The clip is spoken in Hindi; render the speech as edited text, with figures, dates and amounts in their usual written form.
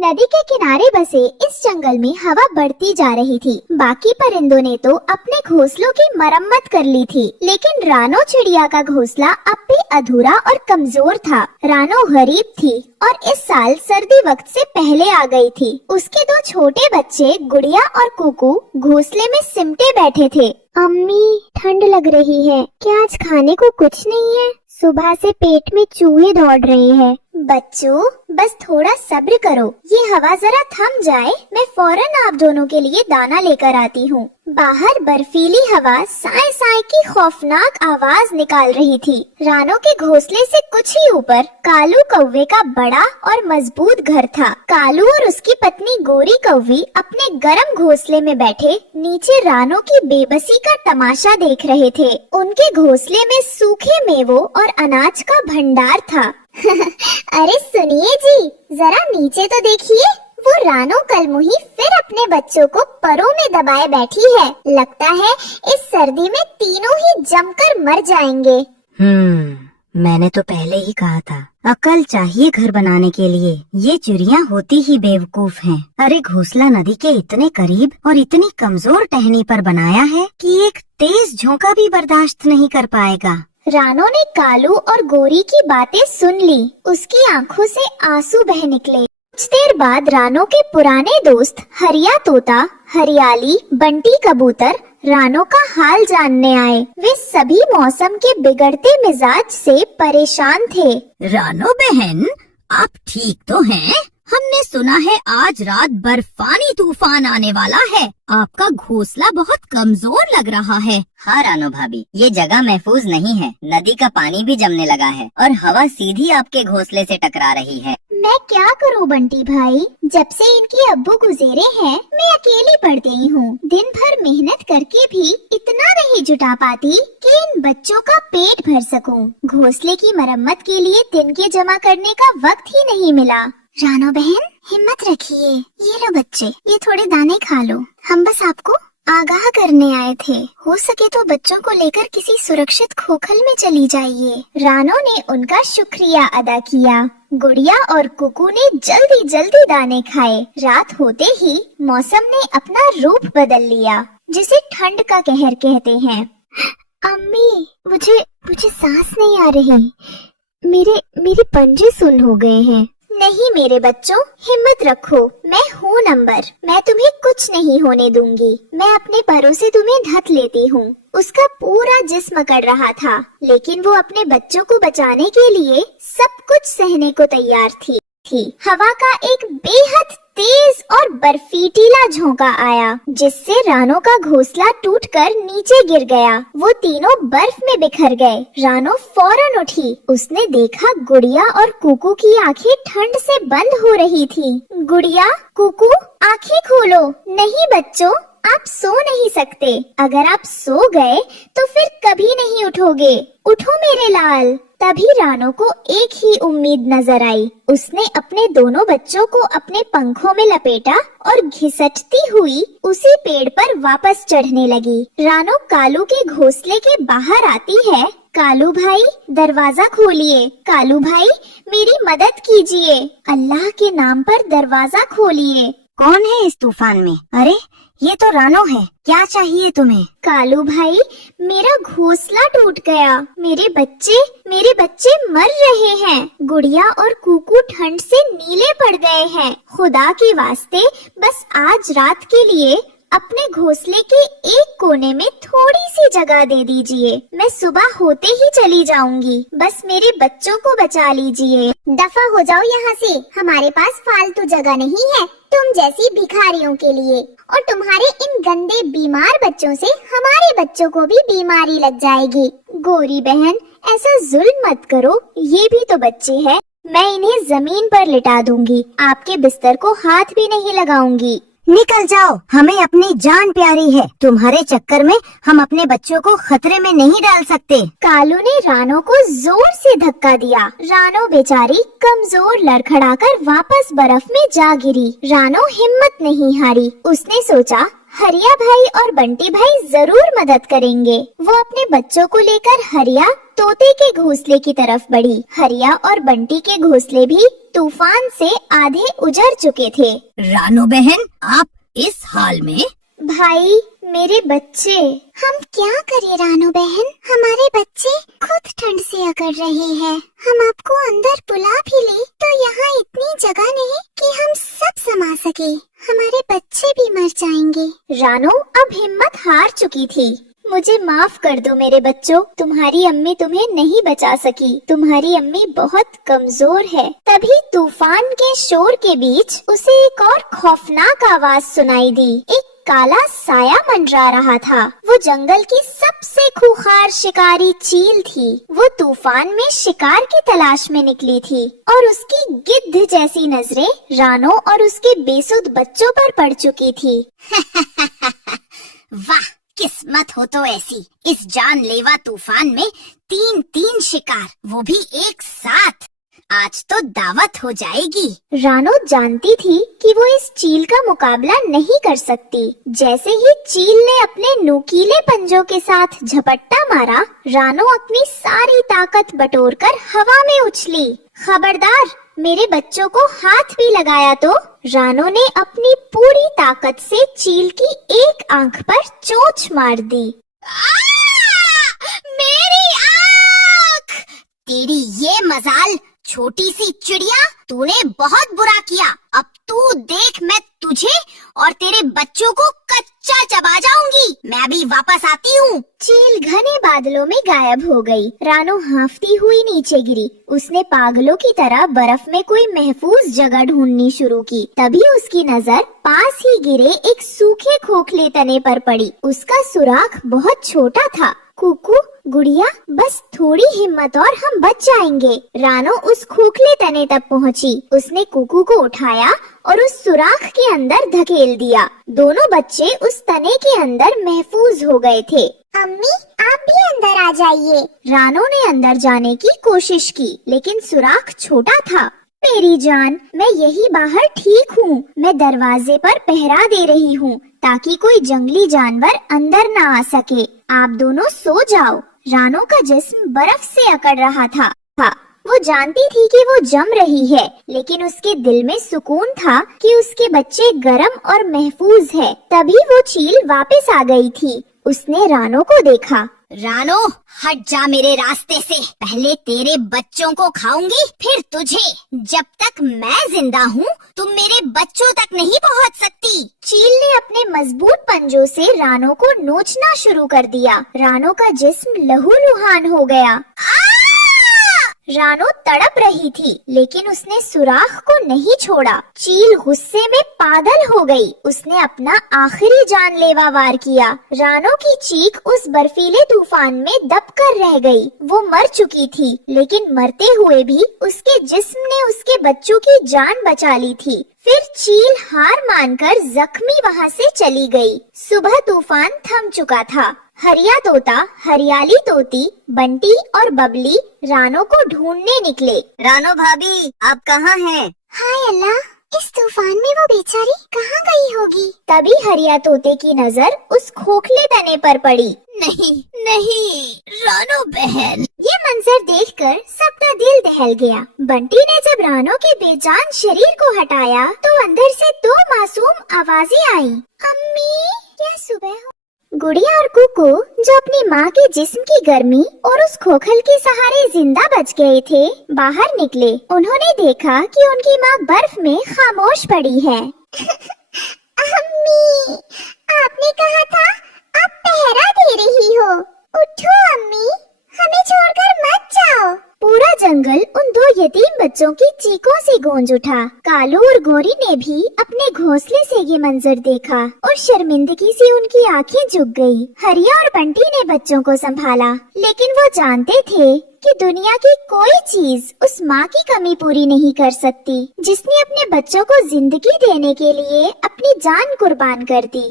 नदी के किनारे बसे इस जंगल में हवा बढ़ती जा रही थी। बाकी परिंदों ने तो अपने घोंसलों की मरम्मत कर ली थी, लेकिन रानो चिड़िया का घोंसला अब भी अधूरा और कमजोर था। रानो गरीब थी और इस साल सर्दी वक्त से पहले आ गई थी। उसके दो छोटे बच्चे गुड़िया और कुकू घोंसले में सिमटे बैठे थे। अम्मी, ठंड लग रही है, क्या आज खाने को कुछ नहीं है? सुबह से पेट में चूहे दौड़ रहे हैं। बच्चों, बस थोड़ा सब्र करो, ये हवा जरा थम जाए, मैं फौरन आप दोनों के लिए दाना लेकर आती हूँ। बाहर बर्फीली हवा साए साए की खौफनाक आवाज निकाल रही थी। रानो के घोंसले से कुछ ही ऊपर कालू कौवे का बड़ा और मजबूत घर था। कालू और उसकी पत्नी गोरी कौवी अपने गर्म घोंसले में बैठे नीचे रानो की बेबसी का तमाशा देख रहे थे। उनके घोंसले में सूखे मेवों और अनाज का भंडार था। अरे सुनिए जी, जरा नीचे तो देखिए, वो रानो कलमुही फिर अपने बच्चों को परों में दबाए बैठी है। लगता है इस सर्दी में तीनों ही जमकर मर जाएंगे। मैंने तो पहले ही कहा था, अकल चाहिए घर बनाने के लिए। ये चिड़िया होती ही बेवकूफ हैं। अरे घोंसला नदी के इतने करीब और इतनी कमजोर टहनी पर बनाया है कि एक तेज झोंका भी बर्दाश्त नहीं कर पाएगा। रानो ने कालू और गोरी की बातें सुन ली। उसकी आंखों से आंसू बह निकले। कुछ देर बाद रानो के पुराने दोस्त हरिया तोता, हरियाली, बंटी कबूतर रानो का हाल जानने आए। वे सभी मौसम के बिगड़ते मिजाज से परेशान थे। रानो बहन, आप ठीक तो हैं? हमने सुना है आज रात बर्फानी तूफान आने वाला है। आपका घोंसला बहुत कमजोर लग रहा है। हाँ रानो भाभी, ये जगह महफूज नहीं है। नदी का पानी भी जमने लगा है और हवा सीधी आपके घोंसले से टकरा रही है। मैं क्या करूं बंटी भाई, जब से इनके अब्बू गुजरे हैं मैं अकेली पड़ गई हूँ। दिन भर मेहनत करके भी इतना नहीं जुटा पाती कि इन बच्चों का पेट भर सकूं। घोंसले की मरम्मत के लिए तिनके जमा करने का वक्त ही नहीं मिला। रानो बहन, हिम्मत रखिए, ये लो बच्चे, ये थोड़े दाने खा लो। हम बस आपको आगाह करने आए थे। हो सके तो बच्चों को लेकर किसी सुरक्षित खोखल में चली जाइए। रानो ने उनका शुक्रिया अदा किया। गुड़िया और कुकू ने जल्दी जल्दी दाने खाए। रात होते ही मौसम ने अपना रूप बदल लिया, जिसे ठंड का कहर कहते हैं। अम्मी, मुझे सांस नहीं आ रही। मेरे पंजे सुन्न हो गए हैं। नहीं मेरे बच्चों, हिम्मत रखो, मैं हूँ नंबर। मैं तुम्हें कुछ नहीं होने दूंगी। मैं अपने परों से तुम्हें ढक लेती हूँ। उसका पूरा जिस्म कड़ रहा था, लेकिन वो अपने बच्चों को बचाने के लिए सब कुछ सहने को तैयार थी। हवा का एक बेहद तेज और बर्फीला झोंका आया, जिससे रानो का घोंसला टूटकर नीचे गिर गया। वो तीनों बर्फ में बिखर गए। रानो फौरन उठी। उसने देखा गुड़िया और कुकू की आंखें ठंड से बंद हो रही थी। गुड़िया, कुकू, आंखें खोलो। नहीं बच्चों, आप सो नहीं सकते। अगर आप सो गए तो फिर कभी नहीं उठोगे। उठो मेरे लाल। तभी रानो को एक ही उम्मीद नजर आई। उसने अपने दोनों बच्चों को अपने पंखों में लपेटा और घिसटती हुई उसी पेड़ पर वापस चढ़ने लगी। रानो कालू के घोंसले के बाहर आती है। कालू भाई, दरवाजा खोलिए। कालू भाई, मेरी मदद कीजिए। अल्लाह के नाम पर दरवाजा खोलिए। कौन है इस तूफान में? अरे ये तो रानो है, क्या चाहिए तुम्हें? कालू भाई, मेरा घोंसला टूट गया। मेरे बच्चे मर रहे हैं। गुड़िया और कुकू ठंड से नीले पड़ गए हैं। खुदा के वास्ते बस आज रात के लिए अपने घोंसले के एक कोने में थोड़ी सी जगह दे दीजिए। मैं सुबह होते ही चली जाऊंगी। बस मेरे बच्चों को बचा लीजिए। दफा हो जाओ यहाँ से, हमारे पास फालतू जगह नहीं है तुम जैसी भिखारियों के लिए। और तुम्हारे इन गंदे बीमार बच्चों से हमारे बच्चों को भी बीमारी लग जाएगी। गोरी बहन, ऐसा जुल्म मत करो, ये भी तो बच्चे हैं। मैं इन्हें जमीन पर लिटा दूंगी। आपके बिस्तर को हाथ भी नहीं लगाऊंगी। निकल जाओ, हमें अपनी जान प्यारी है। तुम्हारे चक्कर में हम अपने बच्चों को खतरे में नहीं डाल सकते। कालू ने रानो को जोर से धक्का दिया। रानो बेचारी कमजोर लड़खड़ाकर वापस बर्फ में जा गिरी। रानो हिम्मत नहीं हारी। उसने सोचा, हरिया भाई और बंटी भाई जरूर मदद करेंगे। वो अपने बच्चों को लेकर हरिया तोते के घोंसले की तरफ बढ़ी। हरिया और बंटी के घोंसले भी तूफान से आधे उजड़ चुके थे। रानो बहन, आप इस हाल में? भाई, मेरे बच्चे। हम क्या करें रानो बहन, हमारे बच्चे खुद ठंड से अकड़ रहे हैं। हम आपको अंदर बुला भी ले तो यहाँ इतनी जगह नहीं कि हम सब समा सके। हमारे बच्चे भी मर जाएंगे। रानो अब हिम्मत हार चुकी थी। मुझे माफ कर दो मेरे बच्चों, तुम्हारी अम्मी तुम्हें नहीं बचा सकी। तुम्हारी अम्मी बहुत कमजोर है। तभी तूफान के शोर के बीच उसे एक और खौफनाक आवाज सुनाई दी। एक काला साया मंडरा रहा था। वो जंगल की सबसे खूंखार शिकारी चील थी। वो तूफान में शिकार की तलाश में निकली थी और उसकी गिद्ध जैसी नजरें रानो और उसके बेसुध बच्चों पर पड़ चुकी थी। वाह, किस्मत हो तो ऐसी। इस जानलेवा तूफान में 3-3 शिकार, वो भी एक साथ। आज तो दावत हो जाएगी। रानो जानती थी कि वो इस चील का मुकाबला नहीं कर सकती। जैसे ही चील ने अपने नुकीले पंजों के साथ झपट्टा मारा, रानो अपनी सारी ताकत बटोरकर हवा में उछली। खबरदार, मेरे बच्चों को हाथ भी लगाया तो। रानो ने अपनी पूरी ताकत से चील की एक आंख पर चोंच मार दी। मेरी आँख! तेरी ये मजाल, छोटी सी चिड़िया, तूने बहुत बुरा किया। अब तू देख, मैं तुझे और तेरे बच्चों को कच्चा चबा जाऊंगी। मैं अभी वापस आती हूँ। चील घने बादलों में गायब हो गई। रानो हांफती हुई नीचे गिरी। उसने पागलों की तरह बर्फ में कोई महफूज जगह ढूंढनी शुरू की। तभी उसकी नजर पास ही गिरे एक सूखे खोखले तने पर पड़ी। उसका सुराख बहुत छोटा था। कुकू, गुड़िया, बस थोड़ी हिम्मत और हम बच जाएंगे। रानो उस खोखले तने तक पहुंची। उसने कुकू को उठाया और उस सुराख के अंदर धकेल दिया। दोनों बच्चे उस तने के अंदर महफूज हो गए थे। अम्मी, आप भी अंदर आ जाइए। रानो ने अंदर जाने की कोशिश की, लेकिन सुराख छोटा था। मेरी जान, मैं यही बाहर ठीक हूँ। मैं दरवाजे पर पहरा दे रही हूँ ताकि कोई जंगली जानवर अंदर न आ सके। आप दोनों सो जाओ। रानो का जिस्म बर्फ से अकड़ रहा था। वो जानती थी कि वो जम रही है, लेकिन उसके दिल में सुकून था कि उसके बच्चे गर्म और महफूज है। तभी वो चील वापस आ गई थी। उसने रानो को देखा। रानो, हट जा मेरे रास्ते से। पहले तेरे बच्चों को खाऊंगी, फिर तुझे। जब तक मैं जिंदा हूँ, तुम मेरे बच्चों तक नहीं पहुँच सकती। चील ने अपने मजबूत पंजों से रानो को नोचना शुरू कर दिया। रानो का जिस्म लहूलुहान हो गया। रानो तड़प रही थी, लेकिन उसने सुराख को नहीं छोड़ा। चील गुस्से में पागल हो गई। उसने अपना आखिरी जानलेवा वार किया। रानो की चीख उस बर्फीले तूफान में दबकर रह गई। वो मर चुकी थी, लेकिन मरते हुए भी उसके जिस्म ने उसके बच्चों की जान बचा ली थी। फिर चील हार मानकर जख्मी वहाँ से चली गई। सुबह तूफान थम चुका था। हरिया तोता, हरियाली तोती, बंटी और बबली रानो को ढूंढने निकले। रानो भाभी, आप कहाँ हैं? हाय अल्लाह, इस तूफान में वो बेचारी कहाँ गई होगी? तभी हरिया तोते की नजर उस खोखले तने पर पड़ी। नहीं नहीं, रानो बहन। ये मंजर देखकर सबका दिल दहल गया। बंटी ने जब रानो के बेजान शरीर को हटाया तो अंदर से 2 मासूम आवाजें आई। अम्मी, क्या सुबह हो? गुड़िया और कुकू, जो अपनी माँ के जिस्म की गर्मी और उस खोखल के सहारे जिंदा बच गए थे, बाहर निकले। उन्होंने देखा कि उनकी माँ बर्फ में खामोश पड़ी है। अम्मी, आपने कहा था आप पहरा दे रही हो। उठो अम्मी, हमें छोड़कर मत जाओ। पूरा जंगल उन 2 यतीम बच्चों की चीखों से गूंज उठा। कालू और गोरी ने भी अपने घोंसले से ये मंजर देखा और शर्मिंदगी से उनकी आंखें झुक गई। हरिया और बंटी ने बच्चों को संभाला, लेकिन वो जानते थे कि दुनिया की कोई चीज उस माँ की कमी पूरी नहीं कर सकती, जिसने अपने बच्चों को जिंदगी देने के लिए अपनी जान कुर्बान कर दी।